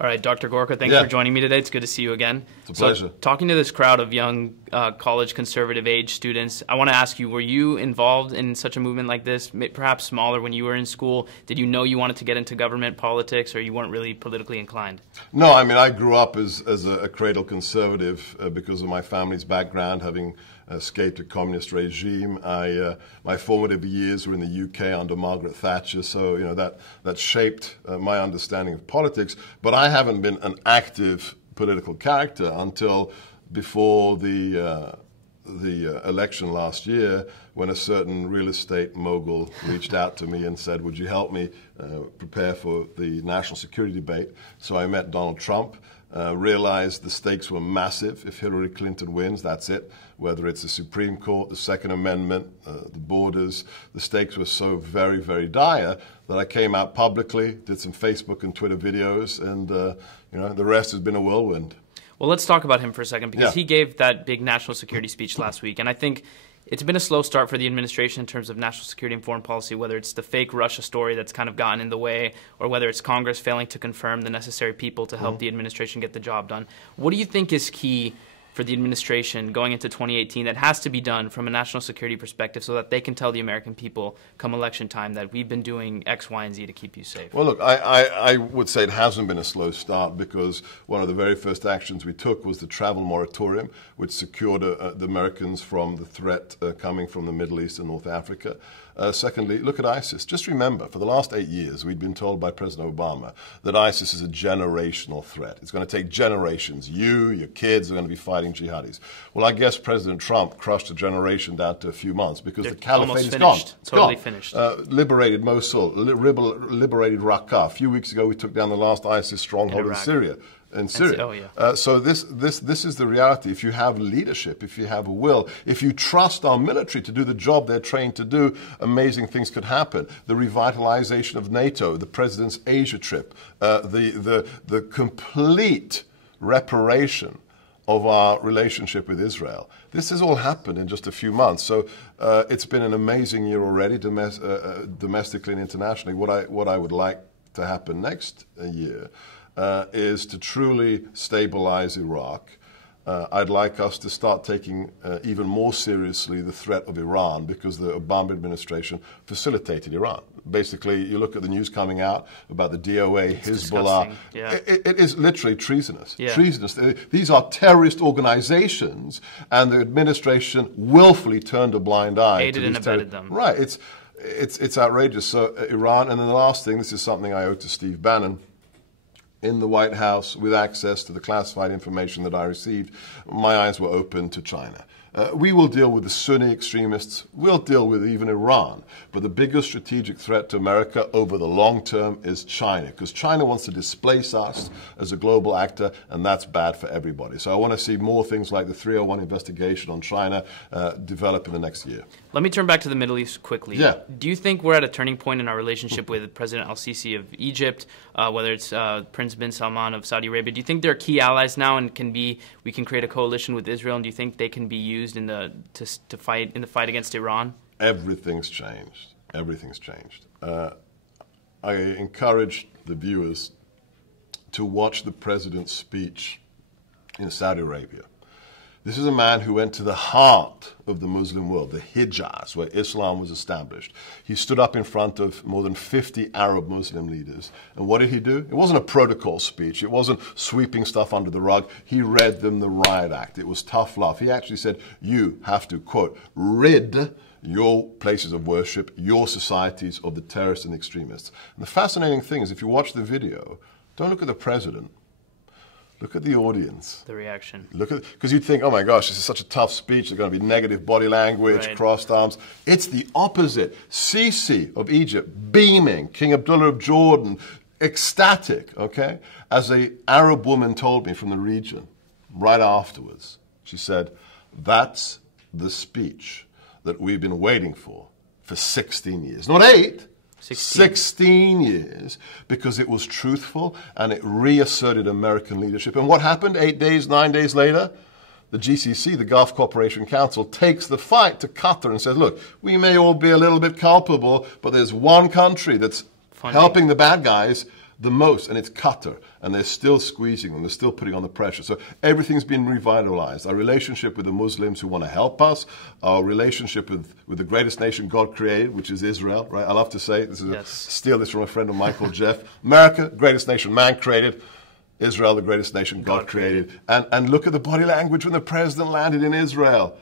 All right, Dr. Gorka, thanks for joining me today. It's good to see you again. It's a pleasure. Talking to this crowd of young college conservative age students, I want to ask you, were you involved in such a movement like this, perhaps smaller when you were in school? Did you know you wanted to get into government politics, or you weren't really politically inclined? No, I mean, I grew up as a cradle conservative because of my family's background, having escaped a communist regime. My formative years were in the UK under Margaret Thatcher, so you know that shaped my understanding of politics. But I haven't been an active political character until before the election last year, when a certain real estate mogul reached out to me and said, "Would you help me prepare for the national security debate?" So I met Donald Trump. Realized the stakes were massive. If Hillary Clinton wins, that's it. Whether it's the Supreme Court, the Second Amendment, the borders, the stakes were so very, very dire that I came out publicly, did some Facebook and Twitter videos, and you know, the rest has been a whirlwind. Well, let's talk about him for a second, because he gave that big national security speech last week, and I think it's been a slow start for the administration in terms of national security and foreign policy, whether it's the fake Russia story that's kind of gotten in the way, or whether it's Congress failing to confirm the necessary people to help the administration get the job done. What do you think is key for the administration going into 2018 that has to be done from a national security perspective so that they can tell the American people come election time that we've been doing X, Y, and Z to keep you safe? Well, look, I would say it hasn't been a slow start, because one of the very first actions we took was the travel moratorium, which secured the Americans from the threat coming from the Middle East and North Africa. Secondly, look at ISIS. Just remember, for the last 8 years, we've been told by President Obama that ISIS is a generational threat. It's going to take generations. You, your kids are going to be fighting jihadis. Well, I guess President Trump crushed a generation down to a few months, because the caliphate is gone. It's totally gone. Finished. Liberated Mosul, liberated Raqqa. A few weeks ago, we took down the last ISIS stronghold in Syria. So this is the reality. If you have leadership, if you have a will, if you trust our military to do the job they're trained to do, amazing things could happen. The revitalization of NATO, the president's Asia trip, the complete reparation of our relationship with Israel. This has all happened in just a few months. So it's been an amazing year already, domestically and internationally. What I would like to happen next year is to truly stabilize Iraq. I'd like us to start taking even more seriously the threat of Iran, because the Obama administration facilitated Iran. Basically, you look at the news coming out about the DOA, Hezbollah. It is literally treasonous. Treasonous. These are terrorist organizations, and the administration willfully turned a blind eye. Aided and abetted them. Right. It's outrageous. So Iran, and then the last thing, this is something I owe to Steve Bannon. In the White House, with access to the classified information that I received, my eyes were open to China. We will deal with the Sunni extremists. We'll deal with even Iran. But the biggest strategic threat to America over the long term is China, because China wants to displace us as a global actor, and that's bad for everybody. So I want to see more things like the 301 investigation on China develop in the next year. Let me turn back to the Middle East quickly. Do you think we're at a turning point in our relationship with President al-Sisi of Egypt, whether it's Prince bin Salman of Saudi Arabia? Do you think they're key allies now, and we can create a coalition with Israel, and do you think they can be used in the fight against Iran? Everything's changed. Everything's changed. I encourage the viewers to watch the president's speech in Saudi Arabia. This is a man who went to the heart of the Muslim world, the Hijaz, where Islam was established. He stood up in front of more than 50 Arab Muslim leaders. And what did he do? It wasn't a protocol speech. It wasn't sweeping stuff under the rug. He read them the riot act. It was tough love. He actually said, you have to, quote, rid your places of worship, your societies of the terrorists and extremists. And the fascinating thing is, if you watch the video, don't look at the president. Look at the audience. The reaction. Because you'd think, oh my gosh, this is such a tough speech. There's going to be negative body language, crossed arms. It's the opposite. Sisi of Egypt, beaming. King Abdullah of Jordan, ecstatic, okay? As an Arab woman told me from the region, right afterwards, she said, that's the speech that we've been waiting for 16 years. Not 8. 16 years, because it was truthful and it reasserted American leadership. And what happened 8 days, 9 days later? The GCC, the Gulf Cooperation Council, takes the fight to Qatar and says, look, we may all be a little bit culpable, but there's one country that's helping the bad guys. the most, and it's Qatar, and they're still squeezing them, they're still putting on the pressure. So everything's been revitalized. Our relationship with the Muslims who want to help us, our relationship with the greatest nation God created, which is Israel, right? I love to say, steal this from a friend of mine called Jeff. America, greatest nation man created. Israel, the greatest nation God created. And look at the body language when the president landed in Israel.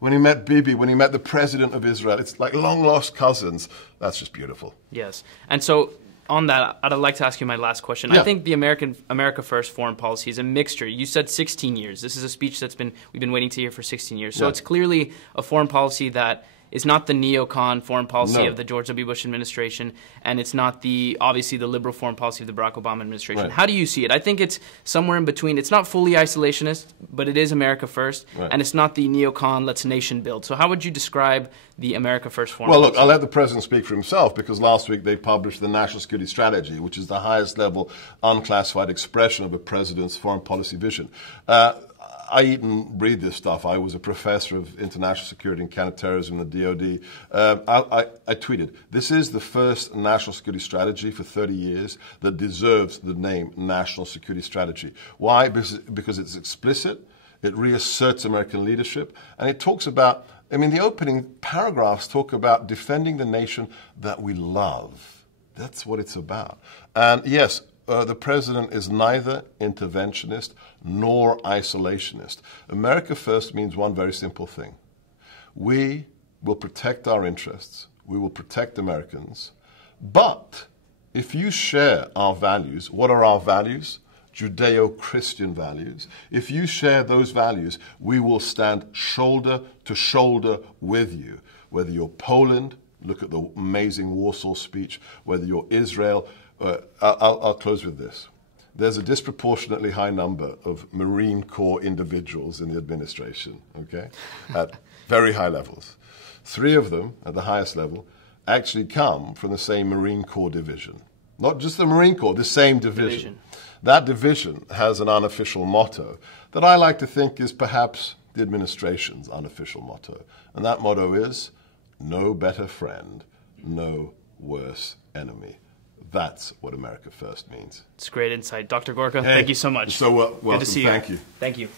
When he met Bibi, when he met the president of Israel. It's like long-lost cousins. That's just beautiful. Yes. And so on that, I'd like to ask you my last question. I think the America First foreign policy is a mixture. You said 16 years. This is a speech we've been waiting to hear for 16 years. So it's clearly a foreign policy that is not the neocon foreign policy of the George W. Bush administration, and it's not obviously the liberal foreign policy of the Barack Obama administration. Right. How do you see it? I think it's somewhere in between. It's not fully isolationist, but it is America First, and it's not the neocon, let's nation build. So how would you describe the America First foreign policy? Well, look, I'll let the president speak for himself, because last week they published the National Security Strategy, which is the highest level unclassified expression of a president's foreign policy vision. I eat and breathe this stuff. I was a professor of international security and counterterrorism in the DoD. I tweeted, this is the first national security strategy for 30 years that deserves the name National Security Strategy. Why? Because it's explicit, it reasserts American leadership, and it talks about, the opening paragraphs talk about defending the nation that we love. That's what it's about. And yes, the president is neither interventionist nor isolationist. America First means one very simple thing. We will protect our interests. We will protect Americans. But if you share our values, what are our values? Judeo-Christian values. If you share those values, we will stand shoulder to shoulder with you. Whether you're Poland, look at the amazing Warsaw speech, whether you're Israel. I'll close with this. There's a disproportionately high number of Marine Corps individuals in the administration, okay, at very high levels. 3 of them, at the highest level, actually come from the same Marine Corps division. Not just the Marine Corps, the same division. That division has an unofficial motto that I like to think is perhaps the administration's unofficial motto. And that motto is, no better friend, no worse enemy. That's what America First means. It's great insight. Dr. Gorka, thank you so much. So welcome. Good to see you. Thank you. Thank you.